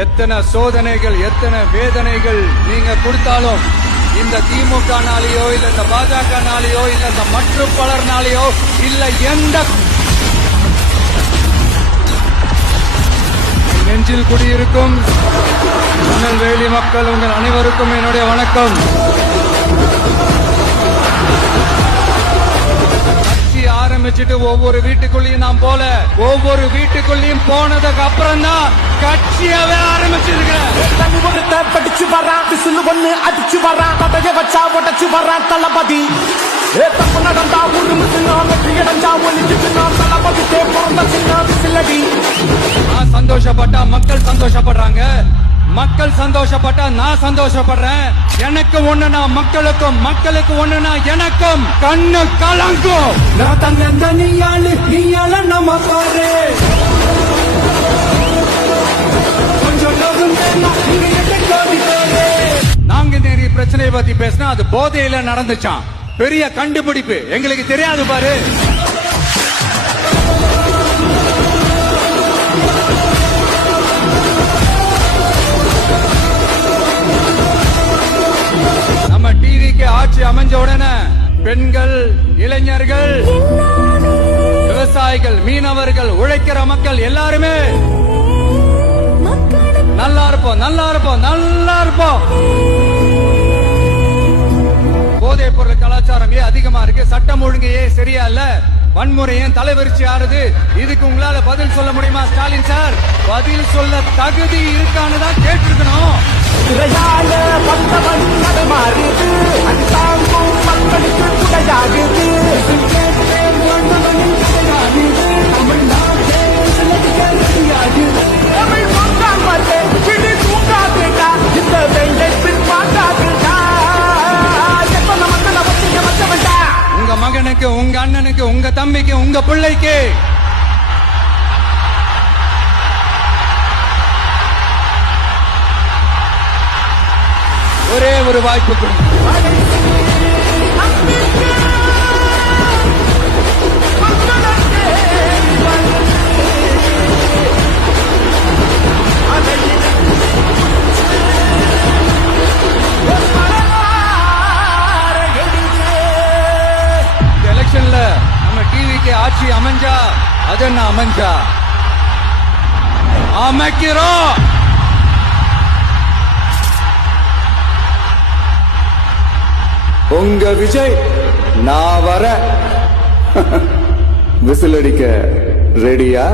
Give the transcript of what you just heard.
எத்தனை சோதனைகள் எத்தனை வேதனைகள் நீங்க கொடுத்தாலும் இந்த திமுக நாளையோ இல்ல இந்த பாஜக நாளையோ இல்ல இந்த மற்ற பலர் நாளையோ இல்ல எந்த நெஞ்சில் குடியிருக்கும் திருநெல்வேலி மக்கள் உங்கள் அனைவருக்கும் என்னுடைய வணக்கம். கட்சி ஆரம்பிச்சுட்டு ஒவ்வொரு வீட்டுக்குள்ளேயும் நான் போல ஒவ்வொரு வீட்டுக்குள்ளேயும் போனதுக்கு அப்புறம் தான் கட்சியாவே ஆரம்பிச்சிருக்கிறேன். படிச்சு வரான் விசில் ஒண்ணு அடிச்சு வரான் கதைய வச்சா உடச்சு வரான் தளபதி. தப்பு நடந்தா ஒரு மிசினா வெற்றி அடைஞ்சா ஒலிக்குதுன்னா தளபதி பிறந்த சின்ன விசிலடி. நான் சந்தோஷப்பட்டா மக்கள் சந்தோஷப்படுறாங்க, மக்கள் சந்தோஷப்பட்டா நான் சந்தோஷப்படுறேன். எனக்கு ஒண்ணுனா மக்களுக்கும், மக்களுக்கு ஒண்ணுனா எனக்கும் கண்ணு கலங்கும். நான் தங்க நீயாள நம்ம பாரு நாங்க நிறைய பிரச்சனையை பத்தி பேசினா அது போதையில நடந்துச்சான். பெரிய கண்டுபிடிப்பு எங்களுக்கு தெரியாது பாரு. நம்ம டிவிக்கு ஆட்சி அமைஞ்ச உடனே பெண்கள், இளைஞர்கள், விவசாயிகள், மீனவர்கள், உழைக்கிற மக்கள் எல்லாருமே நல்லா இருப்போம், நல்லா இருப்போம், நல்லா இருப்போம். போதைப் பொருள் கலாச்சாரம் அதிகமா இருக்கு, சட்டம் ஒழுங்கு சரியா இல்ல, வன்முறை ஏன் தலைவரிச்சு ஆறுது. இதுக்கு உங்களால பதில் சொல்ல முடியுமா ஸ்டாலின் சார்? பதில் சொல்ல தகுதி இருக்கான்னு தான் கேட்டிருக்கணும். உங்க மகனுக்கு, உங்க அண்ணனுக்கு, உங்க தம்பிக்கு, உங்க பிள்ளைக்கு ஒரே ஒரு வாய்ப்பு கொடுங்க. எலெக்ஷன்ல நம்ம டிவிக்கு ஆட்சி அமைஞ்சா அது என்ன அமைஞ்சா அமைக்கிறோம். உங்க விஜய் நான் வர விசில் அடிக்க ரெடியா?